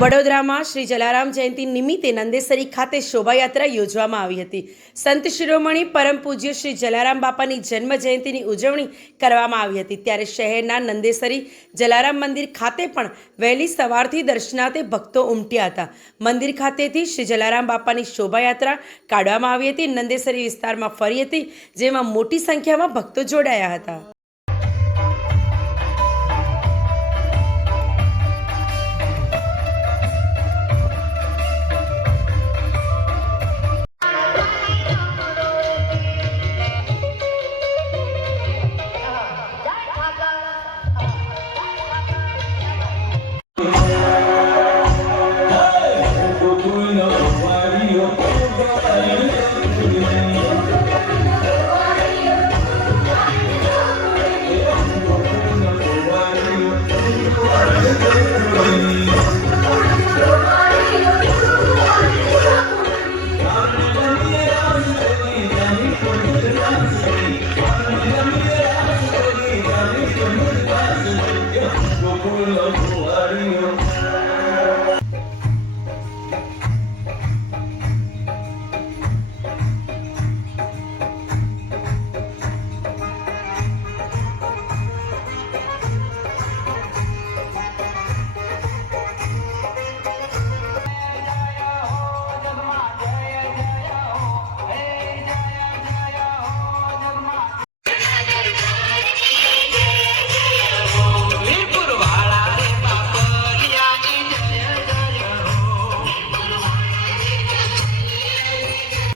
વડોદરામાં શ્રી જલારામ જયંતિ નિમિત્તે નંદેસરી ખાતે શોભાયાત્રા યોજવામાં આવી હતી. સંત શિરોમણી પરમ પૂજ્ય શ્રી જલારામ બાપાની જન્મ જયંતિની ઉજવણી કરવામાં આવી હતી. ત્યારે શહેરના નંદેસરી જલારામ મંદિર ખાતે પણ વહેલી સવારથી દર્શનાર્થે ભક્તો ઉમટ્યા હતા. મંદિર ખાતેથી શ્રી જલારામ બાપાની શોભાયાત્રા કાઢવામાં આવી હતી. નંદેસરી વિસ્તારમાં ફરી હતી, જેમાં મોટી સંખ્યામાં ભક્તો જોડાયા હતા.